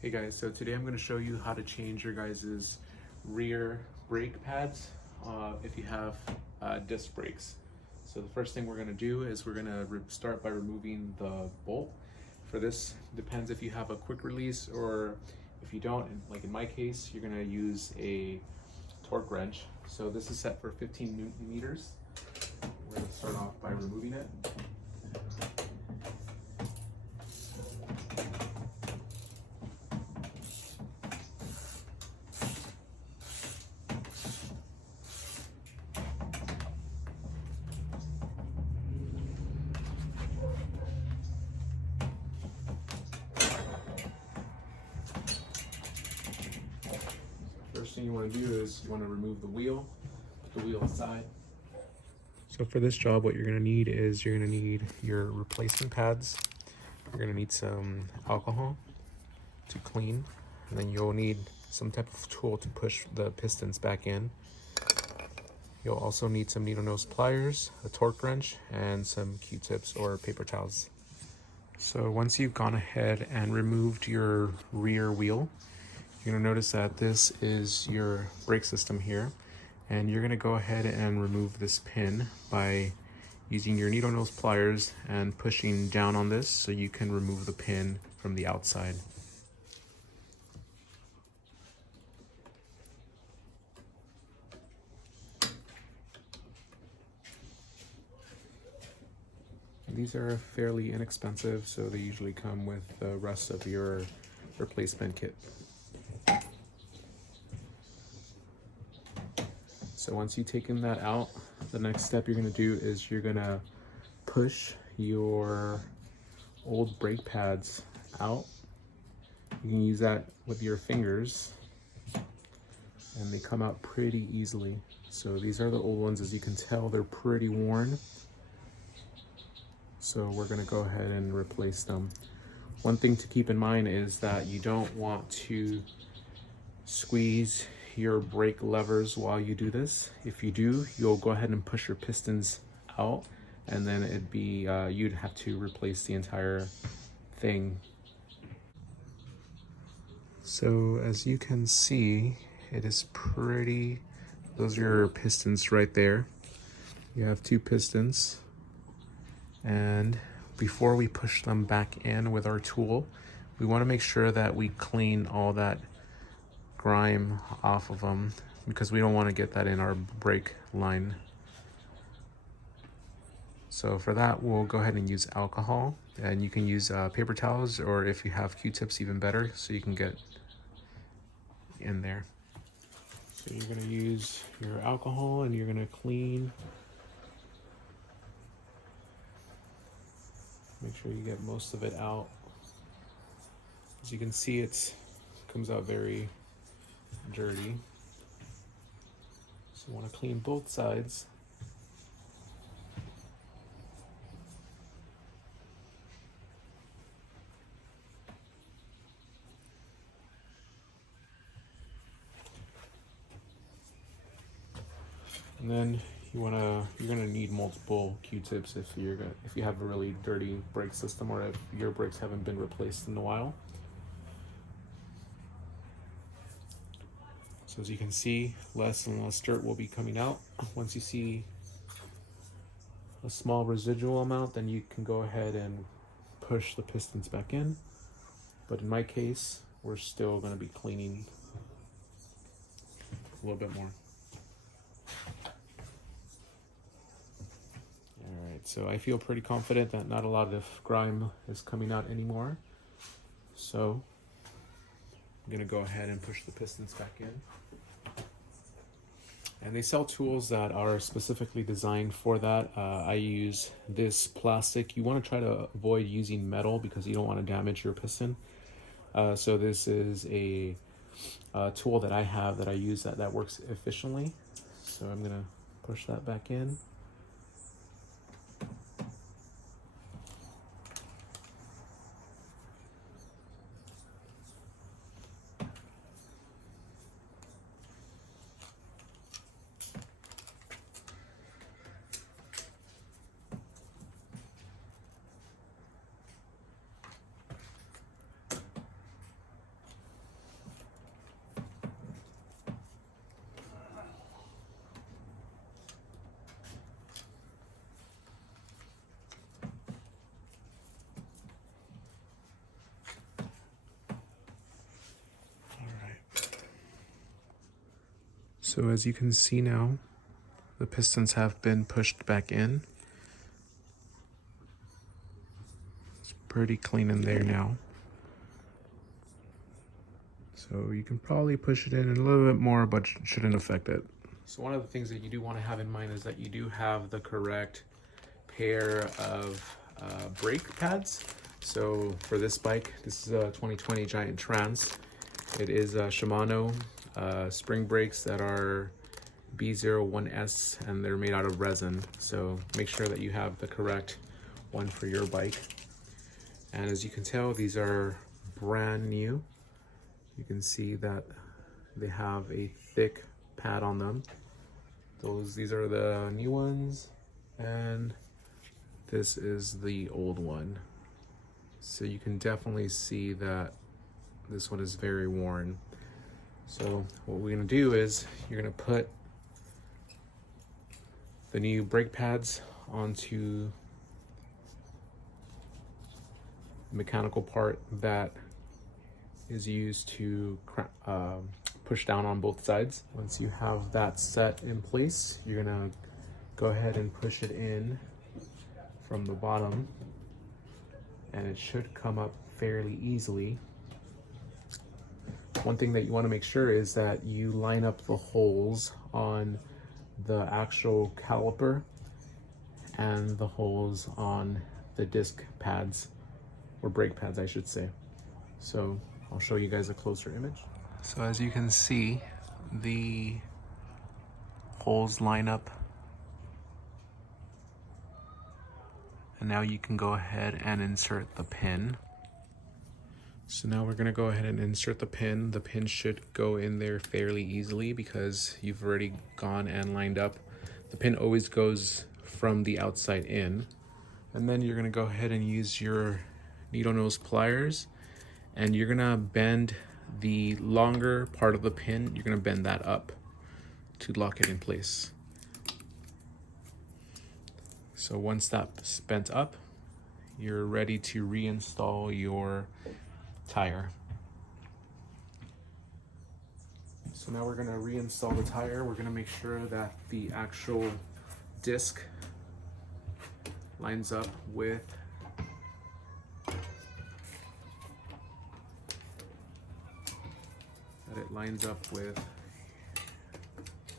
Hey guys, so today I'm going to show you how to change your guys' rear brake pads if you have disc brakes. So the first thing we're going to do is we're going to start by removing the bolt. For this, depends if you have a quick release or if you don't. Like in my case, you're going to use a torque wrench. So this is set for 15 Newton meters. We're going to start off by removing it. First thing you want to do is you want to remove the wheel, put the wheel aside. So for this job, what you're going to need is you're going to need your replacement pads. You're going to need some alcohol to clean, and then you'll need some type of tool to push the pistons back in. You'll also need some needle nose pliers, a torque wrench, and some Q-tips or paper towels. So once you've gone ahead and removed your rear wheel, you're going to notice that this is your brake system here, and you're going to go ahead and remove this pin by using your needle nose pliers and pushing down on this so you can remove the pin from the outside. These are fairly inexpensive, so they usually come with the rest of your replacement kit. So once you've taken that out, the next step you're going to do is you're going to push your old brake pads out. You can use that with your fingers, and they come out pretty easily. So these are the old ones. As you can tell, they're pretty worn. So we're going to go ahead and replace them. One thing to keep in mind is that you don't want to squeeze your brake levers while you do this. If you do, you'll go ahead and push your pistons out, and then it'd be you'd have to replace the entire thing. So as you can see, it is pretty, those are your pistons right there. You have two pistons, and before we push them back in with our tool, we want to make sure that we clean all that grime off of them, because we don't want to get that in our brake line. So for that, we'll go ahead and use alcohol, and you can use paper towels, or if you have Q-tips, even better, so you can get in there. So you're going to use your alcohol and you're going to clean. Make sure you get most of it out. As you can see, it comes out very dirty. So you want to clean both sides. And then you're gonna need multiple Q-tips if you have a really dirty brake system, or if your brakes haven't been replaced in a while. So as you can see, less and less dirt will be coming out. Once you see a small residual amount, then you can go ahead and push the pistons back in. But in my case, we're still going to be cleaning a little bit more. Alright, so I feel pretty confident that not a lot of grime is coming out anymore. So I'm going to go ahead and push the pistons back in. And they sell tools that are specifically designed for that. I use this plastic. You want to try to avoid using metal because you don't want to damage your piston. So this is a tool that I have that I use that works efficiently. So I'm going to push that back in. So as you can see now, the pistons have been pushed back in. It's pretty clean in there now. So you can probably push it in a little bit more, but it shouldn't affect it. So one of the things that you do want to have in mind is that you do have the correct pair of brake pads. So for this bike, this is a 2020 Giant Trans. It is Shimano spring brakes that are B01S, and they're made out of resin. So make sure that you have the correct one for your bike. And as you can tell, these are brand new. You can see that they have a thick pad on them. These are the new ones, and this is the old one. So you can definitely see that this one is very worn. So what we're gonna do is you're gonna put the new brake pads onto the mechanical part that is used to push down on both sides. Once you have that set in place, you're gonna go ahead and push it in from the bottom, and it should come up fairly easily. One thing that you want to make sure is that you line up the holes on the actual caliper and the holes on the disc pads, or brake pads I should say. So I'll show you guys a closer image. So as you can see, the holes line up, and now you can go ahead and insert the pin. So now we're gonna go ahead and insert the pin. The pin should go in there fairly easily because you've already gone and lined up. The pin always goes from the outside in. And then you're gonna go ahead and use your needle nose pliers, and you're gonna bend the longer part of the pin. You're gonna bend that up to lock it in place. So once that's bent up, you're ready to reinstall your tire. So now we're going to reinstall the tire. We're going to make sure that the actual disc lines up with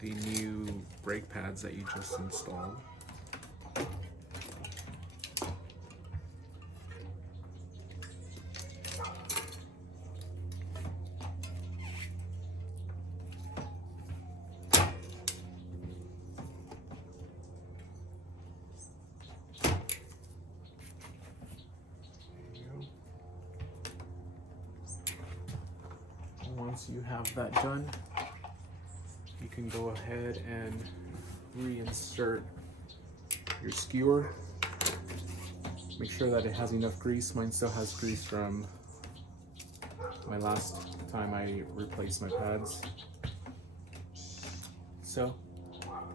the new brake pads that you just installed. Once you have that done, you can go ahead and reinsert your skewer. Make sure that it has enough grease. Mine still has grease from my last time I replaced my pads. So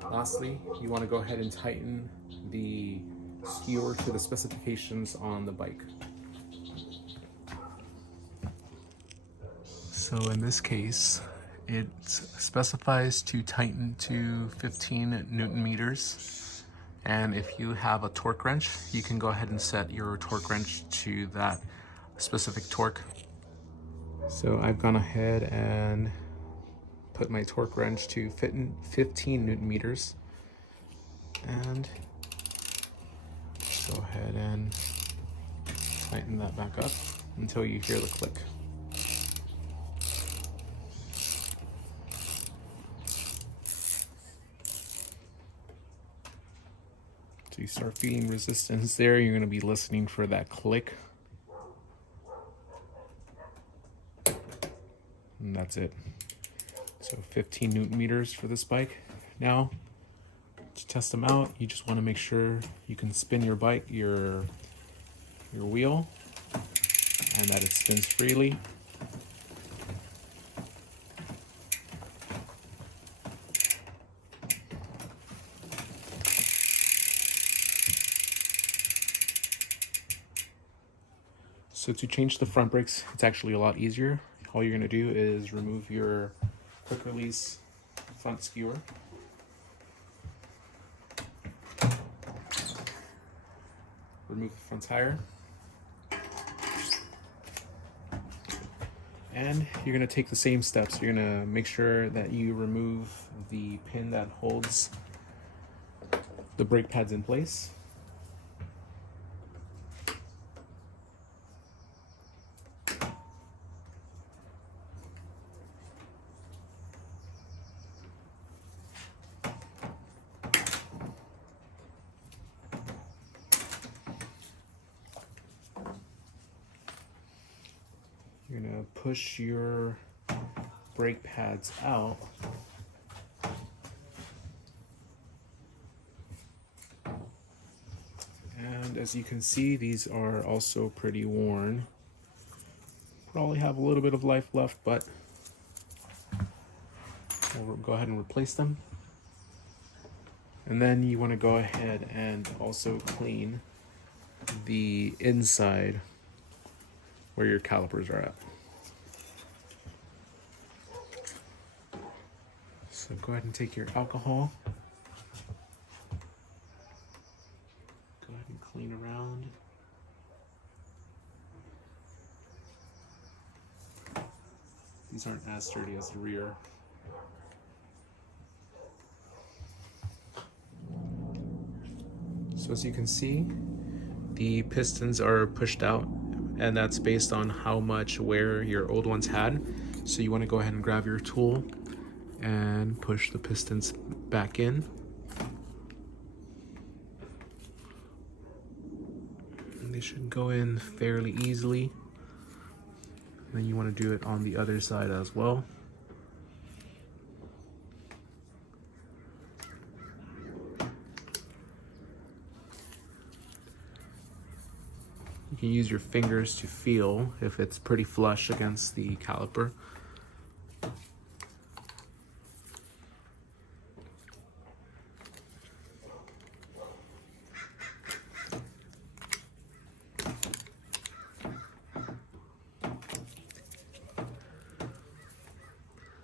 lastly, you want to go ahead and tighten the skewer to the specifications on the bike. So in this case, it specifies to tighten to 15 Newton meters. And if you have a torque wrench, you can go ahead and set your torque wrench to that specific torque. So I've gone ahead and put my torque wrench to 15 Newton meters. And go ahead and tighten that back up until you hear the click. So you start feeling resistance there, you're going to be listening for that click. And that's it. So 15 Newton meters for this bike. Now, to test them out, you just want to make sure you can spin your bike, your wheel, and that it spins freely. So to change the front brakes, it's actually a lot easier. All you're going to do is remove your quick release front skewer. Remove the front tire. And you're going to take the same steps. You're going to make sure that you remove the pin that holds the brake pads in place. You're going to push your brake pads out. And as you can see, these are also pretty worn. Probably have a little bit of life left, but we'll go ahead and replace them. And then you want to go ahead and also clean the inside where your calipers are at. So go ahead and take your alcohol. Go ahead and clean around. These aren't as sturdy as the rear. So as you can see, the pistons are pushed out, and that's based on how much wear your old ones had. So you want to go ahead and grab your tool and push the pistons back in. And they should go in fairly easily. And then you want to do it on the other side as well. You can use your fingers to feel if it's pretty flush against the caliper.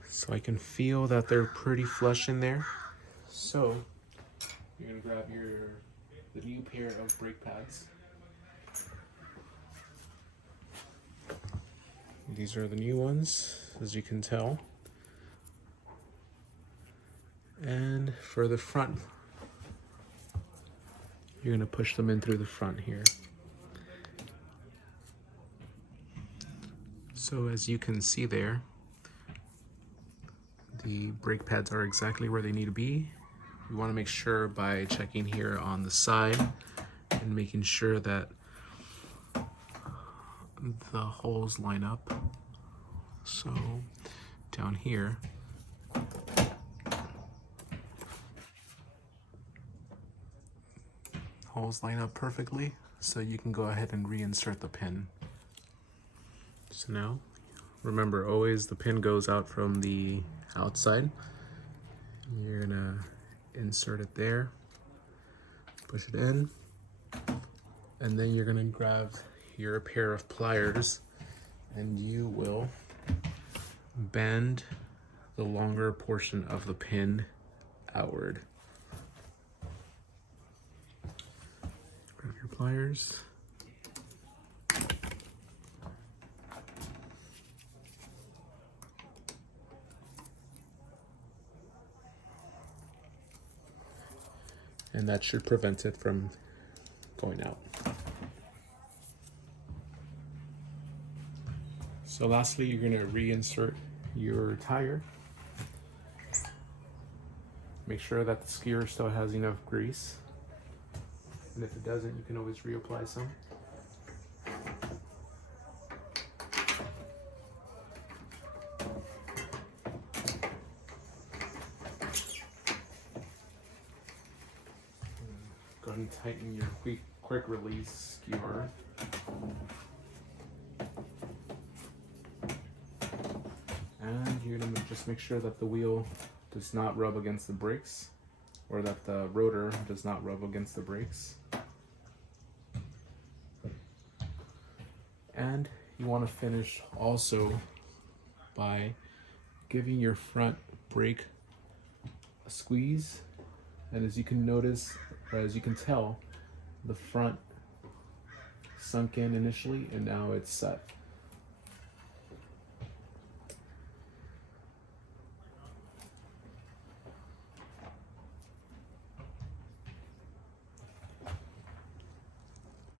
So I can feel that they're pretty flush in there. So you're gonna grab the new pair of brake pads. These are the new ones, as you can tell. And for the front, you're gonna push them in through the front here. So as you can see there, the brake pads are exactly where they need to be. You want to make sure by checking here on the side and making sure that the holes line up. So down here, holes line up perfectly, so you can go ahead and reinsert the pin. So now, remember, always the pin goes out from the outside. You're gonna insert it there, push it in, and then you're gonna grab your pair of pliers and you will bend the longer portion of the pin outward. Grab your pliers. And that should prevent it from going out. So lastly, you're going to reinsert your tire. Make sure that the skewer still has enough grease. And if it doesn't, you can always reapply some. Go ahead and tighten your quick release skewer. And you're going to just make sure that the wheel does not rub against the brakes, or that the rotor does not rub against the brakes. And you want to finish also by giving your front brake a squeeze, and as you can notice, or as you can tell, the front sunk in initially and now it's set.